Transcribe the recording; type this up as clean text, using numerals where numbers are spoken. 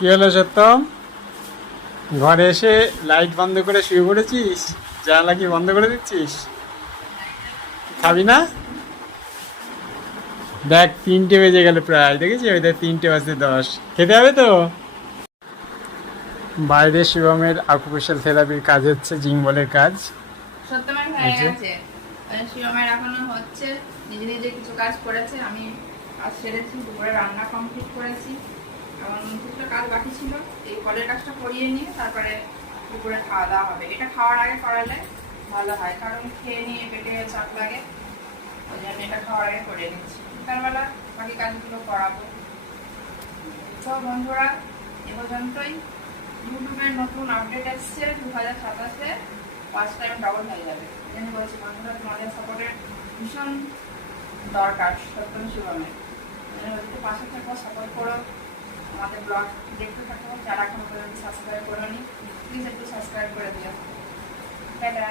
কি হলো সত্যম? ঘরে এসে লাইট বন্ধ করে শুয়ে পড়েছিস? জানালা কি বন্ধ করে দিচ্ছিস? খাবি না? দেখ 3টে বেজে গেল প্রায়, দেখেছি ওই দেখ 3:10 খেতে হবে তো। বাইরে শিবমের আকুপেশাল থেরাপির কাজ হচ্ছে, জিঙ্গলের কাজ। সত্যমের হয়ে গেছে, শিরমের এখনো হচ্ছে। নিজে নিজে কিছু কাজ করেছে, আমি কাজ সেরেছি, দুপুরে রান্না কমপ্লিট করেছি। এবং কিছুটা কাজ বাকি ছিল, এই কলের কাজটা করিয়ে নিয়ে তারপরে দুপুরে খাওয়া দাওয়া হবে। এটা খাওয়ার আগে করালে ভালো হয়, কারণ খেয়ে নিয়ে পেটে চাপ লাগে। ওই জন্য এটা খাওয়ার আগে করে নিচ্ছি, বিকালবেলা বাকি কাজগুলো করাবো। তো বন্ধুরা, এ পর্যন্তই। ইউটিউবের নতুন আপডেট এসছে 2027-এ, ফার্স্ট টাইম ডাবল হয়ে যাবে। আমি বলছি বন্ধুরা, তোমাদের সাপোর্টের ভীষণ দরকার সত্যম শিবমের। যদি পাশে থাকো, সাপোর্ট করো, আমাদের ব্লগ দেখতে থাকো। যারা এখনো পর্যন্ত সাবস্ক্রাইব করোনি, প্লিজ একটু সাবস্ক্রাইব করে দিও। টাটা।